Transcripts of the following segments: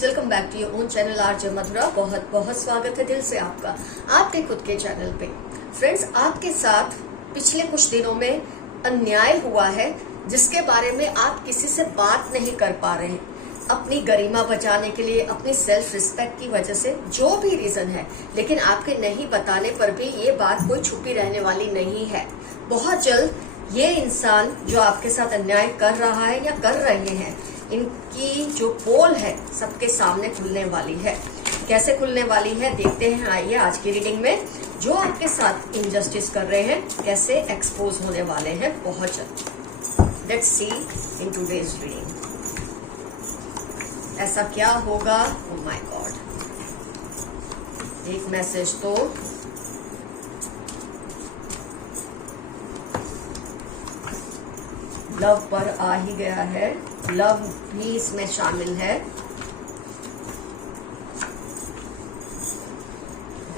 Friends, welcome back to your own channel RJ Madhura. बहुत बहुत स्वागत है दिल से आपका आपके खुद के चैनल पे। फ्रेंड्स, आपके साथ पिछले कुछ दिनों में अन्याय हुआ है जिसके बारे में आप किसी से बात नहीं कर पा रहे हैं। अपनी गरिमा बचाने के लिए, अपनी सेल्फ रिस्पेक्ट की वजह से, जो भी रीजन है, लेकिन आपके नहीं बताने पर भी ये बात कोई छुपी रहने वाली नहीं है। बहुत जल्द ये इंसान जो आपके साथ अन्याय कर रहा है या कर रहे हैं, इनकी जो पोल है सबके सामने खुलने वाली है। कैसे खुलने वाली है देखते हैं, आइए आज की रीडिंग में। जो आपके साथ इनजस्टिस कर रहे हैं कैसे एक्सपोज होने वाले हैं बहुत जल्द। Let's see in today's reading ऐसा क्या होगा। ओह माय गॉड, एक मैसेज तो लव पर आ ही गया है, लव भी इसमें शामिल है।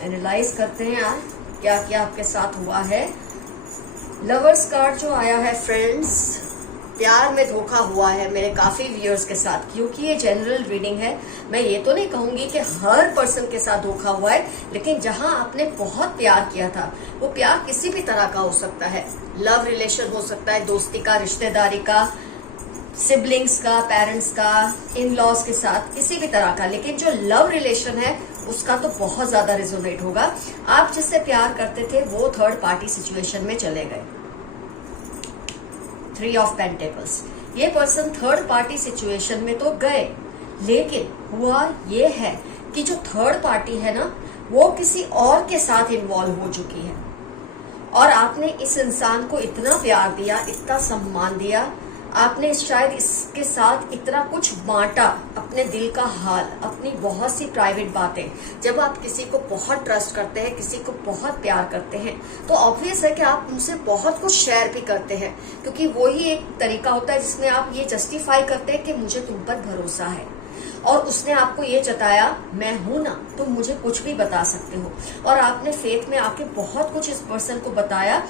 एनालाइज करते हैं आज क्या क्या आपके साथ हुआ है। लवर्स कार्ड जो आया है फ्रेंड्स, प्यार में धोखा हुआ है मेरे काफी व्यूअर्स के साथ। क्योंकि ये जनरल रीडिंग है, मैं ये तो नहीं कहूंगी कि हर पर्सन के साथ धोखा हुआ है, लेकिन जहां आपने बहुत प्यार किया था, वो प्यार किसी भी तरह का हो सकता है। लव रिलेशन हो सकता है, दोस्ती का, रिश्तेदारी का, सिबलिंग्स का, पेरेंट्स का, इन लॉज के साथ, किसी भी तरह का। लेकिन जो लव रिलेशन है उसका तो बहुत ज्यादा रिजोनेट होगा। आप जिससे प्यार करते थे वो थर्ड पार्टी सिचुएशन में चले गए। 3 ऑफ पेंटेकल्स, ये पर्सन थर्ड पार्टी सिचुएशन में तो गए, लेकिन हुआ ये है कि जो थर्ड पार्टी है ना, वो किसी और के साथ इन्वॉल्व हो चुकी है। और आपने इस इंसान को इतना प्यार दिया, इतना सम्मान दिया, आपने शायद इसके साथ इतना कुछ बांटा, अपने दिल का हाल, अपनी बहुत सी प्राइवेट बातें। जब आप किसी को बहुत ट्रस्ट करते हैं, किसी को बहुत प्यार करते हैं, तो ऑब्वियस है कि आप उनसे बहुत कुछ शेयर भी करते हैं, क्योंकि वो ही एक तरीका होता है जिसमें आप ये जस्टिफाई करते हैं कि मुझे तुम पर भरोसा है। और उसने आपको ये जताया, मैं हूं ना, तुम मुझे कुछ भी बता सकते हो। और आपने फेथ में आके बहुत कुछ इस पर्सन को बताया।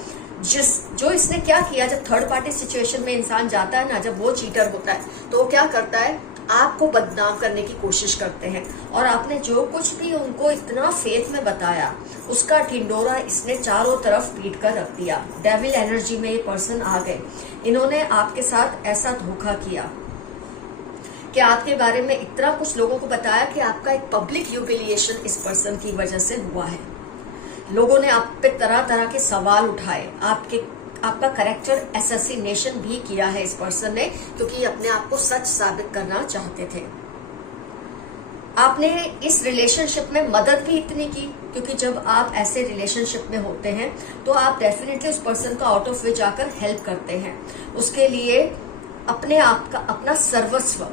जो इसने क्या किया, जब थर्ड पार्टी सिचुएशन में इंसान जाता है ना, जब वो चीटर होता है, तो वो क्या करता है, आपको बदनाम करने की कोशिश करते हैं। और आपने जो कुछ भी उनको इतना फेथ में बताया, उसका ढिंडोरा इसने चारों तरफ पीट कर रख दिया। डेविल एनर्जी में ये पर्सन आ गए। इन्होंने आपके साथ ऐसा धोखा किया कि आपके बारे में इतना कुछ लोगों को बताया कि आपका एक पब्लिक ह्यूमिलिएशन इस पर्सन की वजह से हुआ है। लोगों ने आप पे तरह तरह के सवाल उठाए, आपका कैरेक्टर असैसिनेशन भी किया है इस पर्सन ने, क्योंकि अपने आप को सच साबित करना चाहते थे। आपने इस रिलेशनशिप में मदद भी इतनी की, क्योंकि जब आप ऐसे रिलेशनशिप में होते हैं तो आप डेफिनेटली उस पर्सन का आउट ऑफ वे जाकर हेल्प करते हैं। उसके लिए अपने आप का, अपना सर्वस्व,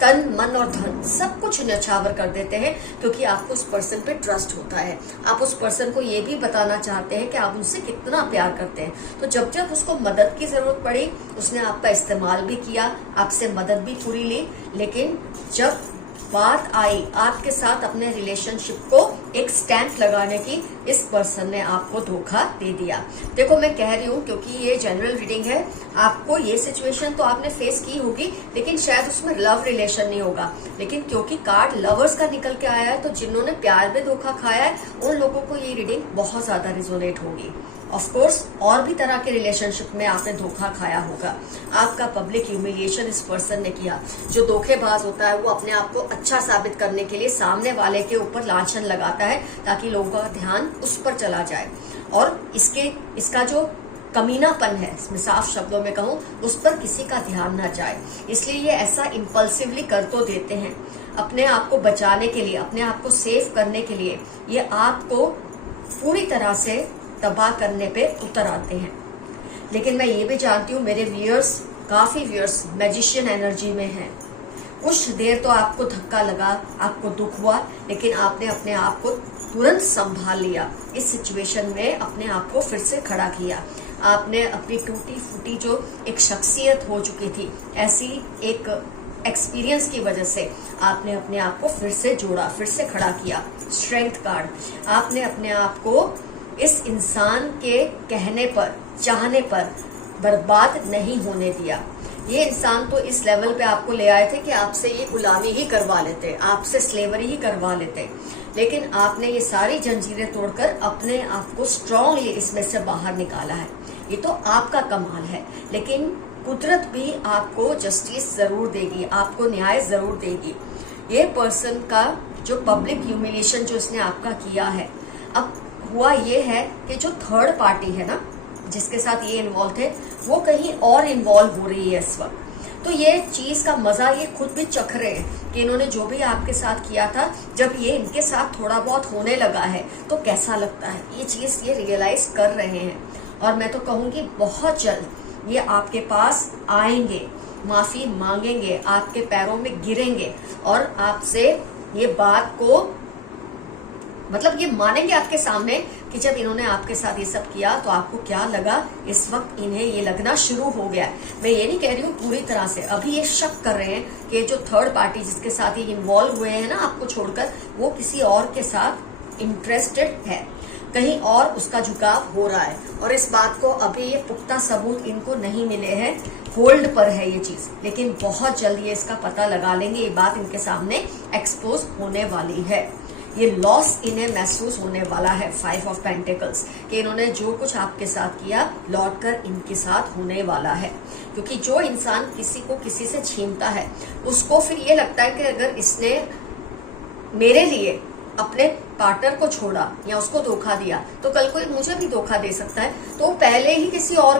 तन, मन और धन सब कुछ न्यौछावर कर देते हैं, क्योंकि आपको उस पर्सन पे ट्रस्ट होता है। आप उस पर्सन को ये भी बताना चाहते हैं कि आप उनसे कितना प्यार करते हैं। तो जब जब उसको मदद की जरूरत पड़ी, उसने आपका इस्तेमाल भी किया, आपसे मदद भी पूरी ली। लेकिन जब बात आई आपके साथ अपने रिलेशनशिप को एक स्टैंप लगाने की, इस पर्सन ने आपको धोखा दे दिया। देखो, मैं कह रही हूँ क्योंकि ये जनरल रीडिंग है, आपको ये सिचुएशन तो आपने फेस की होगी, लेकिन शायद उसमें लव रिलेशन नहीं होगा। लेकिन क्योंकि कार्ड लवर्स का निकल के आया है, तो जिन्होंने प्यार में धोखा खाया है, उन लोगों को ये रीडिंग बहुत ज्यादा रिजोनेट होगी। ऑफ कोर्स और भी तरह के रिलेशनशिप में आपने धोखा खाया होगा। आपका पब्लिक ह्यूमिलिएशन इस पर्सन ने किया। जो धोखेबाज होता है वो अपने आप को अच्छा साबित करने के लिए सामने वाले के ऊपर लांछन लगाता है, ताकि लोगों का ध्यान उस पर चला जाए। और इसका जो कमीनापन है, मैं साफ शब्दों में कहूँ, उस पर किसी का ध्यान न जाए। इसलिए ये ऐसा इम्पल्सिवली कर तो देते हैं, अपने आप को बचाने के लिए, अपने आप को सेव करने के लिए, ये आपको पूरी तरह से तबाह करने पे उतर आते हैं। लेकिन मैं ये भी जानती हूँ, मेरे व्यूअर्स, काफी व्यूअर्स मैजिशियन एनर्जी में हैं। कुछ देर तो आपको धक्का लगा, आपको दुख हुआ, लेकिन आपने अपने आप को तुरंत संभाल लिया। इस सिचुएशन में अपने आप को फिर से खड़ा किया। आपने अपनी टूटी फूटी जो एक शख्सियत हो चुकी थी, ऐसी एक एक्सपीरियंस की वजह से आपने अपने आप को फिर से जोड़ा, फिर से खड़ा किया। स्ट्रेंथ कार्ड, आपने अपने आप को इस इंसान के कहने पर, चाहने पर बर्बाद नहीं होने दिया। ये इंसान तो इस लेवल पे आपको ले आए थे कि आपसे ये गुलामी ही करवा लेते, आपसे स्लेवरी ही करवा लेते, लेकिन आपने ये सारी जंजीरें तोड़कर अपने आप को स्ट्रांगली इसमें से बाहर निकाला है। ये तो आपका कमाल है, लेकिन कुदरत भी आपको जस्टिस जरूर देगी, आपको न्याय जरूर देगी। ये पर्सन का जो पब्लिक ह्यूमिलिएशन जो इसने आपका किया है, अब हुआ ये है कि जो थर्ड पार्टी है ना, जिसके साथ ये इन्वॉल्व थे, वो कहीं और इन्वॉल्व हो रही है इस वक्त। तो ये चीज का मजा ये खुद भी चख रहे हैं कि इन्होंने जो भी आपके साथ किया था, जब ये इनके साथ थोड़ा बहुत होने लगा है तो कैसा लगता है, ये चीज ये रियलाइज कर रहे हैं। और मैं तो कहूंगी बहुत जल्द ये आपके पास आएंगे, माफी मांगेंगे, आपके पैरों में गिरेंगे और आपसे ये बात को मतलब ये मानेंगे आपके सामने कि जब इन्होंने आपके साथ ये सब किया तो आपको क्या लगा। इस वक्त इन्हें ये लगना शुरू हो गया है। मैं ये नहीं कह रही हूँ पूरी तरह से, अभी ये शक कर रहे हैं कि जो थर्ड पार्टी जिसके साथ ये इन्वॉल्व हुए हैं ना आपको छोड़कर, वो किसी और के साथ इंटरेस्टेड है, कहीं और उसका झुकाव हो रहा है। और इस बात को अभी ये पुख्ता सबूत इनको नहीं मिले हैं, होल्ड पर है ये चीज, लेकिन बहुत जल्द ये इसका पता लगा लेंगे। ये बात इनके सामने एक्सपोज होने वाली है। ये लॉस इन्हें महसूस होने वाला है 5 ऑफ पेंटिकल्स, कि इन्होंने जो कुछ आपके साथ किया लौटकर इनके साथ होने वाला है। क्योंकि जो इंसान किसी को किसी से छीनता है उसको फिर ये लगता है कि अगर इसने मेरे लिए अपने पार्टनर को छोड़ा या उसको धोखा दिया तो कल को मुझे भी धोखा दे सकता है, तो वो पहले ही किसी और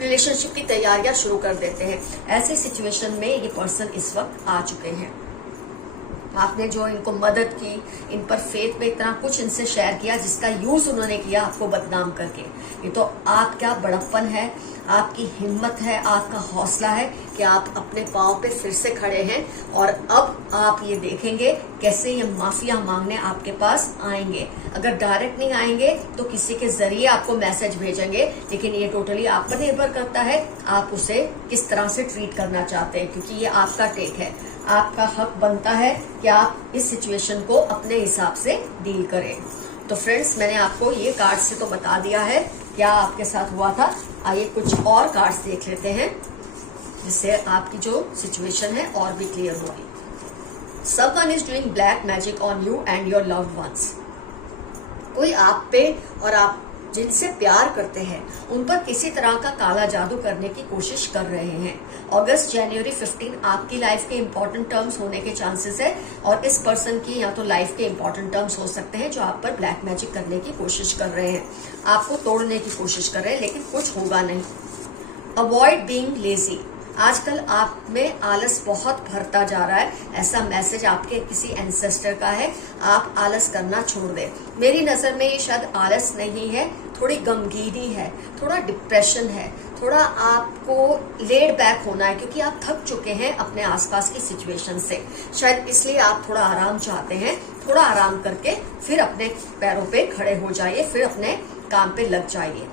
रिलेशनशिप की तैयारियां शुरू कर देते हैं। ऐसी सिचुएशन में ये पर्सन इस वक्त आ चुके हैं। आपने जो इनको मदद की, इन पर फेथ में इतना कुछ इनसे शेयर किया जिसका यूज उन्होंने किया आपको बदनाम करके, ये तो आपका बड़प्पन है, आपकी हिम्मत है, आपका हौसला है कि आप अपने पांव पे फिर से खड़े हैं। और अब आप ये देखेंगे कैसे ये माफिया मांगने आपके पास आएंगे। अगर डायरेक्ट नहीं आएंगे तो किसी के जरिए आपको मैसेज भेजेंगे, लेकिन ये टोटली आप पर निर्भर करता है आप उसे किस तरह से ट्रीट करना चाहते हैं, क्योंकि ये आपका टेक है। आपका हक बनता है कि आप इस सिचुएशन को अपने हिसाब से डील करें। तो फ्रेंड्स, मैंने आपको ये कार्ड से तो बता दिया है क्या आपके साथ हुआ था। आइए कुछ और कार्ड्स देख लेते हैं जिससे आपकी जो सिचुएशन है और भी क्लियर होगी। Someone is doing black magic on you and your loved ones. कोई आप पे और आप जिनसे प्यार करते हैं उन पर किसी तरह का काला जादू करने की कोशिश कर रहे हैं। अगस्त जनवरी 15 आपकी लाइफ के इंपॉर्टेंट टर्म्स होने के चांसेस है, और इस पर्सन की या तो लाइफ के इंपॉर्टेंट टर्म्स हो सकते हैं जो आप पर ब्लैक मैजिक करने की कोशिश कर रहे हैं, आपको तोड़ने की कोशिश कर रहे हैं, लेकिन कुछ होगा नहीं। Avoid being lazy. आजकल आप में आलस बहुत भरता जा रहा है, ऐसा मैसेज आपके किसी एंसेस्टर का है। आप आलस करना छोड़ दें। मेरी नजर में ये शायद आलस नहीं है, थोड़ी गमगीनी है, थोड़ा डिप्रेशन है, थोड़ा आपको लेड बैक होना है, क्योंकि आप थक चुके हैं अपने आसपास की सिचुएशन से। शायद इसलिए आप थोड़ा आराम चाहते हैं। थोड़ा आराम करके फिर अपने पैरों पे खड़े हो जाइए, फिर अपने काम पे लग जाइए।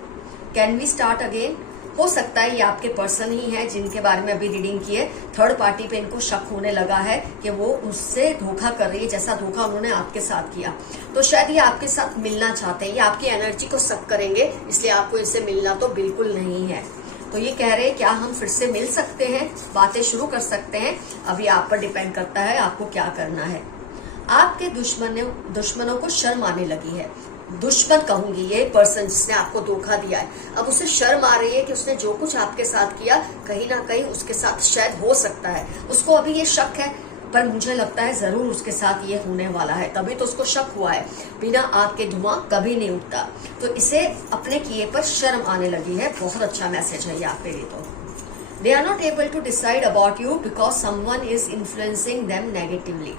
Can we start again. हो सकता है ये आपके पर्सन ही है जिनके बारे में अभी रीडिंग की है। थर्ड पार्टी पे इनको शक होने लगा है कि वो उससे धोखा कर रही है, जैसा धोखा उन्होंने आपके साथ किया। तो शायद ये आपके साथ मिलना चाहते हैं, ये आपकी एनर्जी को सक करेंगे, इसलिए आपको इनसे मिलना तो बिल्कुल नहीं है। तो ये कह रहे हैं क्या हम फिर से मिल सकते हैं, बातें शुरू कर सकते हैं। अभी आप पर डिपेंड करता है आपको क्या करना है। आपके दुश्मनों को शर्म आने लगी है। दुश्मन कहूंगी, ये पर्सन जिसने आपको धोखा दिया है, अब उसे शर्म आ रही है कि उसने जो कुछ आपके साथ किया कहीं ना कहीं उसके साथ शायद हो सकता है। उसको अभी ये शक है, पर मुझे लगता है जरूर उसके साथ ये होने वाला है, तभी तो उसको शक हुआ है। बिना आग के धुआं कभी नहीं उठता, तो इसे अपने किए पर शर्म आने लगी है। बहुत अच्छा मैसेज है ये आपके लिए। तो they are not able to decide about you because someone is influencing them negatively.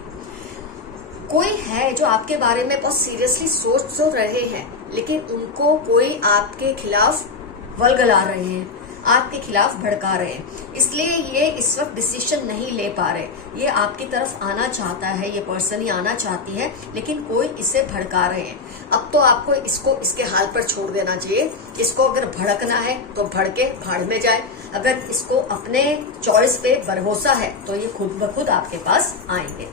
कोई है जो आपके बारे में बहुत सीरियसली सोच तो रहे हैं, लेकिन उनको कोई आपके खिलाफ वलगला रहे हैं, आपके खिलाफ भड़का रहे हैं, इसलिए ये इस वक्त डिसीजन नहीं ले पा रहे। ये आपकी तरफ आना चाहता है, ये पर्सन ही आना चाहती है, लेकिन कोई इसे भड़का रहे हैं। अब तो आपको इसको इसके हाल पर छोड़ देना चाहिए। इसको अगर भड़कना है तो भड़के भाड़ में जाए, अगर इसको अपने चॉइस पे भरोसा है तो ये खुद ब खुद आपके पास आएंगे।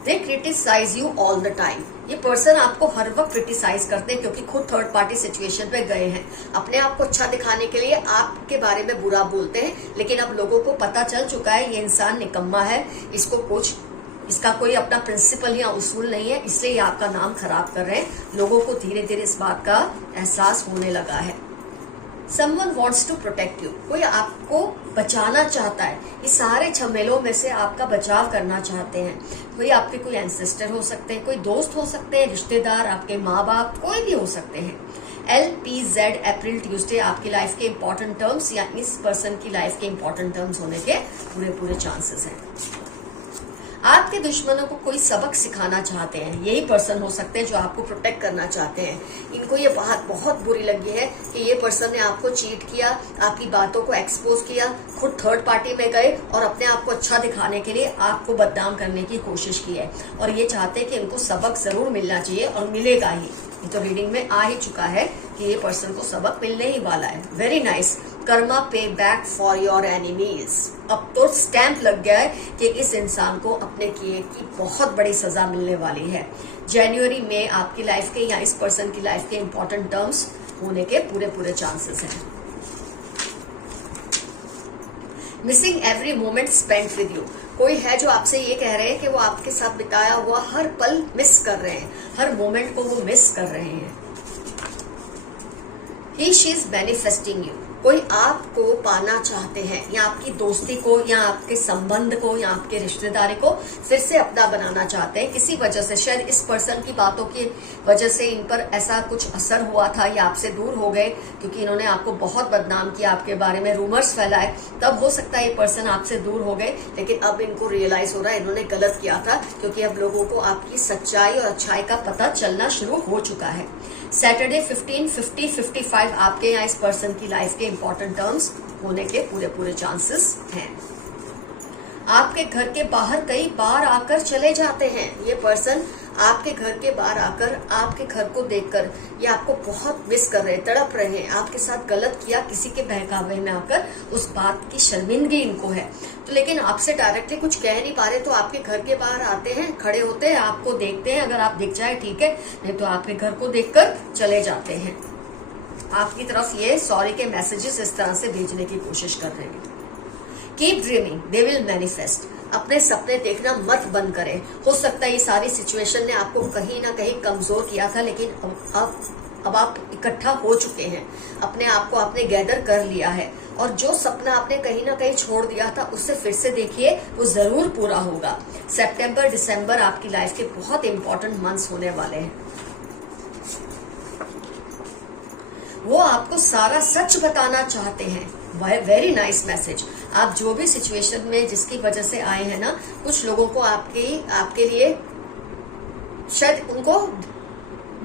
They criticize you all the time. ये पर्सन आपको हर वक्त क्रिटिसाइज करते हैं क्योंकि खुद थर्ड पार्टी सिचुएशन पे गए हैं। अपने आप को अच्छा दिखाने के लिए आपके बारे में बुरा बोलते हैं, लेकिन अब लोगों को पता चल चुका है ये इंसान निकम्मा है, इसका कोई अपना प्रिंसिपल या उसूल नहीं है, इसलिए ये आपका नाम खराब कर रहे हैं। लोगों को धीरे धीरे इस बात का एहसास होने लगा है। Someone wants to protect you, कोई आपको बचाना चाहता है। इस सारे झमेलों में से आपका बचाव करना चाहते हैं। कोई आपके कोई एंसेस्टर हो सकते हैं, कोई दोस्त हो सकते हैं, रिश्तेदार, आपके माँ बाप, कोई भी हो सकते हैं। LPZ अप्रैल ट्यूसडे आपकी लाइफ के इंपॉर्टेंट टर्म्स या इस पर्सन की लाइफ के इंपॉर्टेंट टर्म्स होने के पूरे चांसेस हैं। आपके दुश्मनों को कोई सबक सिखाना चाहते हैं, यही पर्सन हो सकते हैं जो आपको प्रोटेक्ट करना चाहते हैं। इनको ये बात बहुत बुरी लगी है कि ये पर्सन ने आपको चीट किया, आपकी बातों को एक्सपोज किया, खुद थर्ड पार्टी में गए और अपने आप को अच्छा दिखाने के लिए आपको बदनाम करने की कोशिश की है। और ये चाहते हैं कि इनको सबक जरूर मिलना चाहिए और मिलेगा ही। ये तो रीडिंग में आ ही चुका है कि ये पर्सन को सबक मिलने ही वाला है। Very nice. कर्मा पे बैक फॉर योर एनिमीज। अब तो स्टैंप लग गया है कि इस इंसान को अपने किए की बहुत बड़ी सजा मिलने वाली है। जनवरी में आपकी लाइफ के या इस पर्सन की लाइफ के इंपॉर्टेंट टर्म्स होने के पूरे चांसेस हैं। Missing every moment spent with you, कोई है जो आपसे ये कह रहे हैं कि वो आपके साथ बिताया हुआ हर पल मिस कर रहे हैं, हर मोमेंट को वो मिस कर रहे हैं। ही शी इज मैनिफेस्टिंग यू, कोई आपको पाना चाहते हैं या आपकी दोस्ती को या आपके संबंध को या आपके रिश्तेदारी को फिर से अपना बनाना चाहते हैं। किसी वजह से, शायद इस पर्सन की बातों की वजह से इन पर ऐसा कुछ असर हुआ था या आपसे दूर हो गए क्योंकि इन्होंने आपको बहुत बदनाम किया, आपके बारे में रूमर्स फैलाए, तब हो सकता है ये पर्सन आपसे दूर हो गए। लेकिन अब इनको रियलाइज हो रहा है इन्होंने गलत किया था, क्योंकि अब लोगों को आपकी सच्चाई और अच्छाई का पता चलना शुरू हो चुका है। सैटरडे 15, 50, 55 आपके यहाँ इस पर्सन की लाइफ के इंपॉर्टेंट टर्म्स होने के पूरे चांसेस हैं। आपके घर के बाहर कई बार आकर चले जाते हैं। ये पर्सन आपके घर के बाहर आकर आपके घर को देखकर ये आपको बहुत मिस कर रहे हैं, तड़प रहे हैं। आपके साथ गलत किया, किसी के बहकावे में आकर उस बात की शर्मिंदगी इनको है। तो लेकिन आपसे डायरेक्टली कुछ कह नहीं पा रहे, तो आपके घर के बाहर आते हैं, खड़े होते हैं, आपको देखते हैं। अगर आप दिख जाए ठीक है, नहीं तो आपके घर को देखकर चले जाते हैं। आपकी तरफ ये सॉरी के मैसेजेस इस तरह से भेजने की कोशिश कर रहे हैं। Keep dreaming, they will manifest, अपने सपने देखना मत बंद करें। हो सकता है ये सारी सिचुएशन ने आपको कहीं ना कहीं कमजोर किया था, लेकिन अब आप इकट्ठा हो चुके हैं, अपने आप को आपने गैदर कर लिया है, और जो सपना आपने कहीं ना कहीं छोड़ दिया था उससे फिर से देखिए, वो जरूर पूरा होगा। सितंबर दिसंबर आपकी लाइफ के बहुत इंपॉर्टेंट मंथ्स होने वाले हैं। वो आपको सारा सच बताना चाहते हैं। Very nice message. आप जो भी सिचुएशन में जिसकी वजह से आए हैं ना, कुछ लोगों को आपके लिए शायद उनको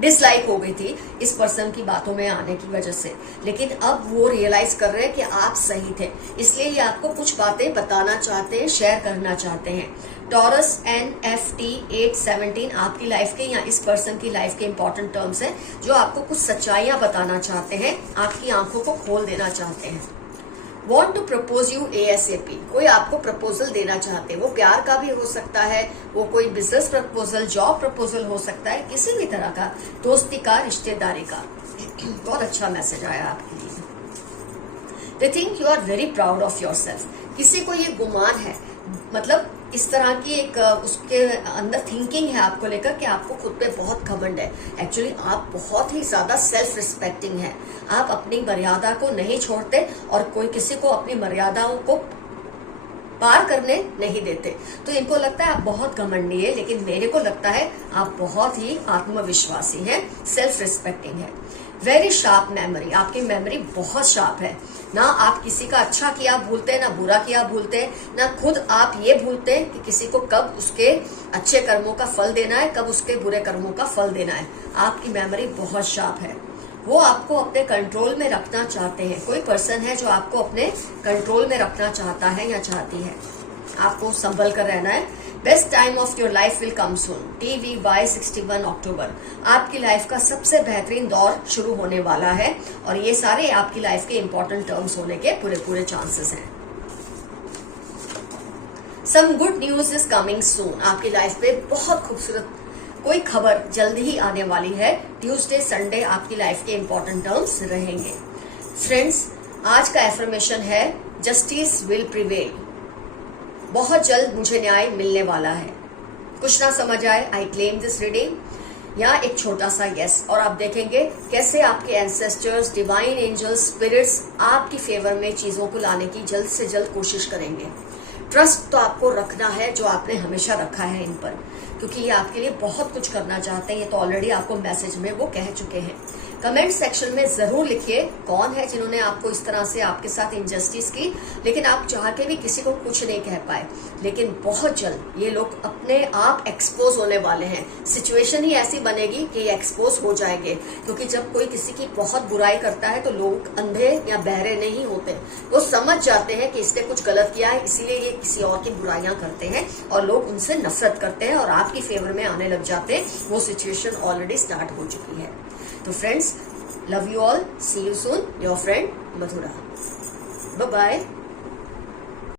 डिसलाइक हो गई थी इस पर्सन की बातों में आने की वजह से, लेकिन अब वो रियलाइज कर रहे हैं कि आप सही थे, इसलिए ये आपको कुछ बातें बताना चाहते हैं, शेयर करना चाहते हैं। टॉरस NFT 817 आपकी लाइफ के या इस पर्सन की लाइफ के इंपॉर्टेंट टर्म्स हैं जो आपको कुछ सच्चाइयां बताना चाहते हैं, आपकी आंखों को खोल देना चाहते हैं। Want to propose you ASAP, कोई आपको प्रपोजल देना चाहते हैं। वो प्यार का भी हो सकता है, वो कोई बिजनेस प्रपोजल, जॉब प्रपोजल हो सकता है, किसी भी तरह का, दोस्ती का, रिश्तेदारी का। बहुत अच्छा मैसेज आया आपके लिए। They think you are very proud of yourself, किसी को ये गुमान है, मतलब इस तरह की एक उसके अंदर थिंकिंग है आपको लेकर कि आपको खुद पे बहुत घमंड है। एक्चुअली आप बहुत ही ज्यादा सेल्फ रिस्पेक्टिंग है, आप अपनी मर्यादा को नहीं छोड़ते और कोई किसी को अपनी मर्यादाओं को पार करने नहीं देते। तो इनको लगता है आप बहुत घमंडी है, लेकिन मेरे को लगता है आप बहुत ही आत्मविश्वासी हैं, सेल्फ रिस्पेक्टिंग है। वेरी शार्प मेमोरी, आपकी मेमोरी बहुत शार्प है। ना आप किसी का अच्छा किया भूलते हैं, ना बुरा किया भूलते हैं, ना खुद आप ये भूलते हैं कि किसी को कब उसके अच्छे कर्मों का फल देना है, कब उसके बुरे कर्मों का फल देना है। आपकी मेमोरी बहुत शार्प है। वो आपको अपने कंट्रोल में रखना चाहते हैं। कोई पर्सन है जो आपको अपने कंट्रोल में रखना चाहता है या चाहती है, आपको संभल कर रहना है। Best time of your life will come soon, TVY 61 अक्टूबर आपकी लाइफ का सबसे बेहतरीन दौर शुरू होने वाला है, और ये सारे आपकी लाइफ के इंपॉर्टेंट टर्म्स होने के पूरे चांसेस हैं। Some good news is coming soon, आपकी लाइफ पे बहुत खूबसूरत कोई खबर जल्द ही आने वाली है। ट्यूसडे संडे आपकी लाइफ के इंपॉर्टेंट टर्म्स रहेंगे। फ्रेंड्स, आज का एफर्मेशन है जस्टिस विल प्रिवेल। बहुत जल्द मुझे न्याय मिलने वाला है। कुछ ना समझ आए, आई क्लेम दिस रीडिंग, या एक छोटा सा यस, और आप देखेंगे कैसे आपके एंसेस्टर्स, डिवाइन एंजल्स, स्पिरिट्स आपकी फेवर में चीजों को लाने की जल्द से जल्द कोशिश करेंगे। ट्रस्ट तो आपको रखना है जो आपने हमेशा रखा है इन पर, क्योंकि ये आपके लिए बहुत कुछ करना चाहते हैं। ये तो ऑलरेडी आपको मैसेज में वो कह चुके हैं। कमेंट सेक्शन में जरूर लिखिए कौन है जिन्होंने आपको इस तरह से आपके साथ इंजस्टिस की, लेकिन आप चाह के भी किसी को कुछ नहीं कह पाए। लेकिन बहुत जल्द ये लोग अपने आप एक्सपोज होने वाले हैं। सिचुएशन ही ऐसी बनेगी कि ये एक्सपोज हो जाएंगे, क्योंकि जब कोई किसी की बहुत बुराई करता है तो लोग अंधे या बहरे नहीं होते, वो समझ जाते हैं कि इसने कुछ गलत किया है, इसीलिए ये किसी और की बुराइयां करते हैं और लोग उनसे नफरत करते हैं और आपकी फेवर में आने लग जाते हैं। वो सिचुएशन ऑलरेडी स्टार्ट हो चुकी है। तो friends, love you all, see you soon, your friend Madhura. Bye bye.